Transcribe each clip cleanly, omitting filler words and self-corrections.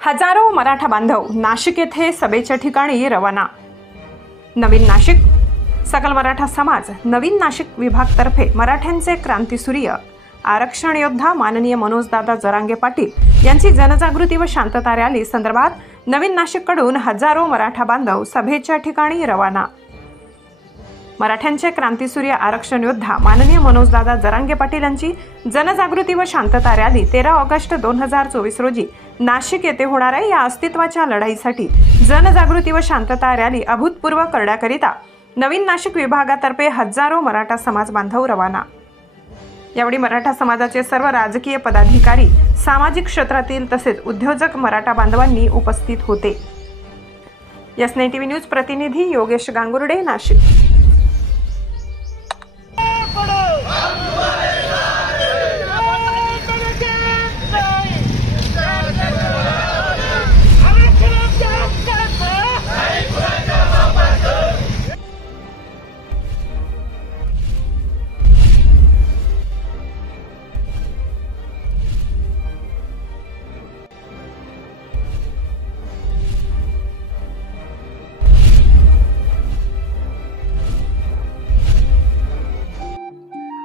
हजारो मराठा बांधव नाशिक येथे सभेच्या ठिकाणी रवाना। नवीन नाशिक सकल मराठा समाज नवीन नाशिक विभागतर्फे मराठ्यांचे क्रांतीसूर्य आरक्षण योद्धा माननीय मनोजदादा जरांगे पाटील यांची जनजागृती व शांतता रॅली संदर्भात नवीन नाशिककडून हजारो मराठा बांधव सभेच्या ठिकाणी रवाना। मराठ्यांचे क्रांतीसूर्य आरक्षण योद्धा माननीय मनोजदादा जरांगे पाटील यांची जनजागृती व शांतता रॅली 13 ऑगस्ट 2024 रोजी नाशिक येथे होणार आहे। या अस्तित्वाच्या लढाईसाठी जनजागृती व शांतता रॅली अभूतपूर्व करण्याकरिता नवीन नाशिक विभागातर्फे हजारो मराठा समाज बांधव रवाना। यावेळी मराठा समाजाचे सर्व राजकीय पदाधिकारी, सामाजिक क्षेत्रातील तसेच उद्योजक मराठा बांधवांनी उपस्थित होते। यस9 टीव्ही न्यूज प्रतिनिधी योगेश गांगुर्डे, नाशिक।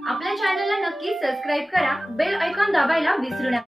आपल्या चॅनलला नक्की सबस्क्राइब करा, बेल आयकॉन दाबायला विसरू नका।